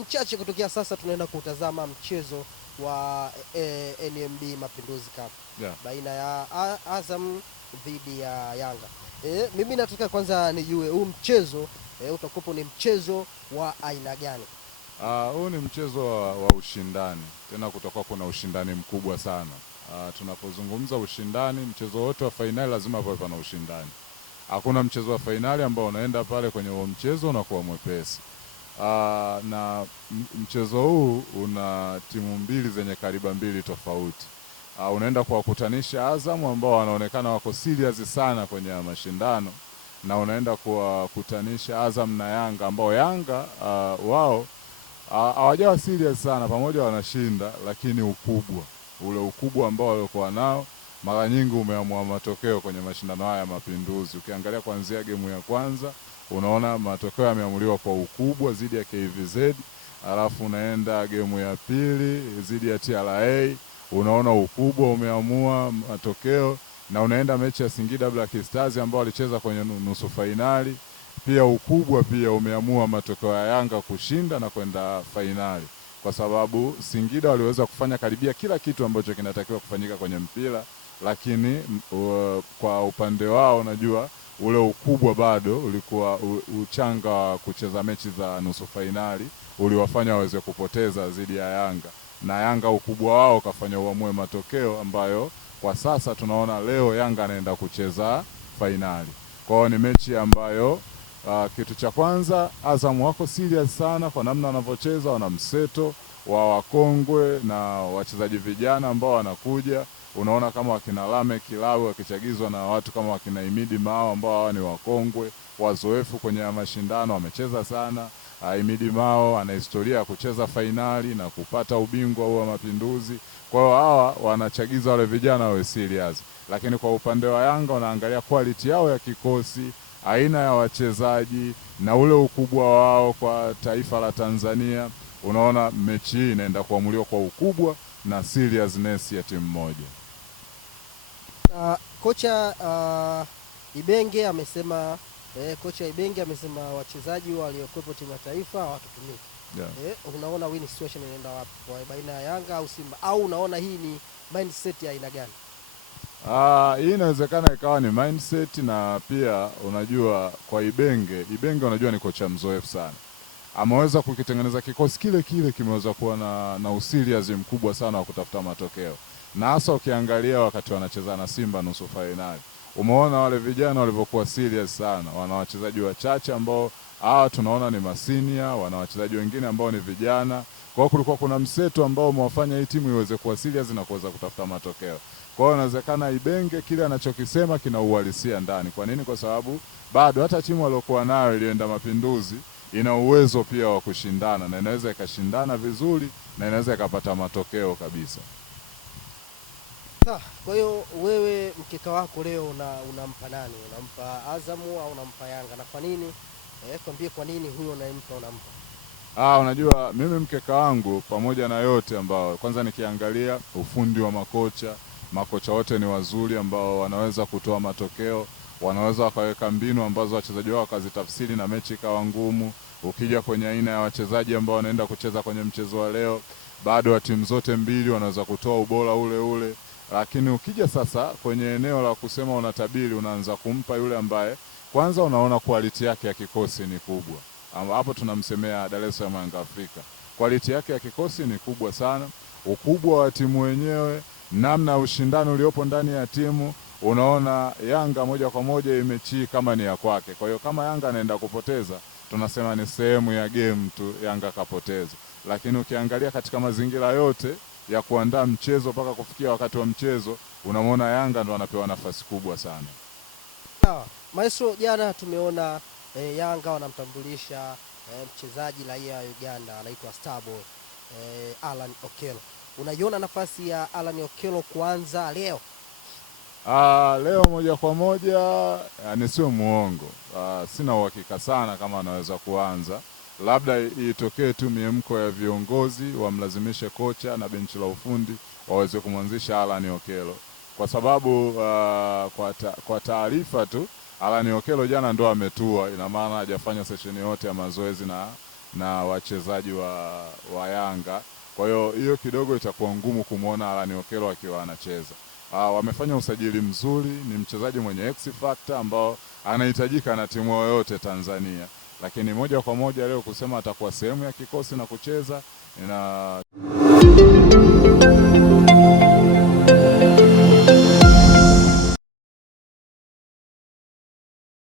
mchache kutokea sasa tunaenda kutazama mchezo wa NMB Mapinduzi Cup baina ya Azam dhidi ya Yanga. Mimi nataka kwanza nijue huu mchezo utakuwa ni mchezo wa aina gani? Huu ni mchezo wa ushindani, tena kutakuwa kuna ushindani mkubwa sana. Tunapozungumza ushindani, mchezo wote wa fainali lazima pawe pana ushindani. Hakuna mchezo wa fainali ambao unaenda pale kwenye huo mchezo unakuwa mwepesi. Na mchezo huu una timu mbili zenye kariba mbili tofauti. Unaenda kuwakutanisha Azam ambao wanaonekana wako serious sana kwenye mashindano, na unaenda kuwakutanisha Azam na Yanga ambao Yanga wao hawajawa serious sana, pamoja wanashinda, lakini ukubwa ambao walikuwa nao mara nyingi umeamua matokeo kwenye mashindano haya ya Mapinduzi. Ukiangalia kuanzia gemu ya kwanza unaona matokeo yameamuliwa kwa ukubwa zidi ya KVZ, alafu unaenda gemu ya pili zidi ya TRA, unaona ukubwa umeamua matokeo, na unaenda mechi ya Singida Black Stars ambao walicheza kwenye nusu fainali, pia ukubwa pia umeamua matokeo ya Yanga kushinda na kwenda fainali, kwa sababu Singida waliweza kufanya karibia kila kitu ambacho kinatakiwa kufanyika kwenye mpira, lakini kwa upande wao najua ule ukubwa bado ulikuwa uchanga wa kucheza mechi za nusu fainali uliwafanya waweze kupoteza dhidi ya Yanga, na Yanga ukubwa wao kafanya uamue matokeo ambayo kwa sasa tunaona leo Yanga anaenda kucheza fainali. Kwa hiyo ni mechi ambayo kitu cha kwanza Azam wako serious sana kwa namna wanavyocheza, wana mseto wa wakongwe na wachezaji vijana ambao wanakuja. Unaona kama wakina Lame Kilawi wakichagizwa na watu kama wakina Imidi Mao ambao hawa ni wakongwe wazoefu kwenye mashindano, wamecheza sana. Imidi Mao ana historia ya kucheza fainali na kupata ubingwa wa Mapinduzi. Kwa hiyo hawa wanachagiza wale vijana wawe serious. Lakini kwa upande wa Yanga wanaangalia quality yao ya kikosi, aina ya wachezaji na ule ukubwa wao kwa taifa la Tanzania. Unaona mechi hii inaenda kuamuliwa kwa ukubwa na seriousness ya timu moja. Kocha Ibenge amesema wachezaji waliokuwepo timu ya taifa hawatutumiki. Unaona win situation inaenda wapi kwa baina ya Yanga au Simba, au unaona hii ni mindset ya aina gani? Hii inawezekana ikawa ni mindset, na pia unajua kwa Ibenge unajua ni kocha mzoefu sana. Ameweza kukitengeneza kikosi kile kimeweza kuwa na usiriazi mkubwa sana wa kutafuta matokeo. Na hasa ukiangalia wakati wanacheza na Simba nusu fainali, umeona wale vijana walivyokuwa serious sana. Wana wachezaji wachache ambao tunaona ni masinia, wana wachezaji wengine ambao ni vijana. Kwa hiyo kulikuwa kuna mseto ambao umewafanya hii timu iweze kuwa serious na kuweza kutafuta matokeo. Kwa hiyo inawezekana Ibenge kile anachokisema kina uhalisia ndani. Kwa nini? Kwa sababu bado hata timu aliyokuwa nayo ilienda Mapinduzi ina uwezo pia wa kushindana, na inaweza ikashindana vizuri na inaweza ikapata matokeo kabisa. Kwa hiyo wewe mkeka wako leo unampa nani? Unampa Azamu au unampa Yanga, na kwa nini? Kwambie kwa nini huyo unampa? Unajua mimi mkeka wangu pamoja na yote ambao kwanza nikiangalia ufundi wa makocha wote ni wazuri ambao wanaweza kutoa matokeo, wanaweza wakaweka mbinu ambazo wachezaji wao wakazitafsiri na mechi ikawa ngumu. Ukija kwenye aina ya wachezaji ambao wanaenda kucheza kwenye mchezo wa leo, bado wa timu zote mbili wanaweza kutoa ubora ule. Lakini ukija sasa kwenye eneo la kusema unatabiri, unaanza kumpa yule ambaye kwanza unaona quality yake ya kikosi ni kubwa. Hapo tunamsemea Dar es Salaam Yanga Afrika. Quality yake ya kikosi ni kubwa sana, ukubwa wa timu wenyewe, namna ushindani uliopo ndani ya timu, unaona Yanga moja kwa moja imechi kama ni ya kwake. Kwa hiyo kama Yanga anaenda kupoteza, tunasema ni sehemu ya game tu, Yanga kapoteza. Lakini ukiangalia katika mazingira yote ya kuandaa mchezo mpaka kufikia wakati wa mchezo, unamwona Yanga ndo anapewa nafasi kubwa sana. Maestro, jana tumeona Yanga wanamtambulisha mchezaji raia wa Uganda anaitwa Starboy, Alan Okello. Unaiona nafasi ya Alan Okello kuanza leo? Leo moja kwa moja sio muongo. Sina uhakika sana kama anaweza kuanza. Labda itokee tu miemko ya viongozi wamlazimishe kocha na benchi la ufundi waweze kumwanzisha Alan Okello. Kwa sababu kwa taarifa tu Alan Okello jana ndo ametua, ina maana hajafanya session yote ya mazoezi na wachezaji wa Yanga. Kwa hiyo kidogo itakuwa ngumu kumwona Alan Okello akiwa anacheza. Wamefanya usajili mzuri, ni mchezaji mwenye X factor ambao anahitajika na timu yoyote Tanzania, lakini moja kwa moja leo kusema atakuwa sehemu ya kikosi na kucheza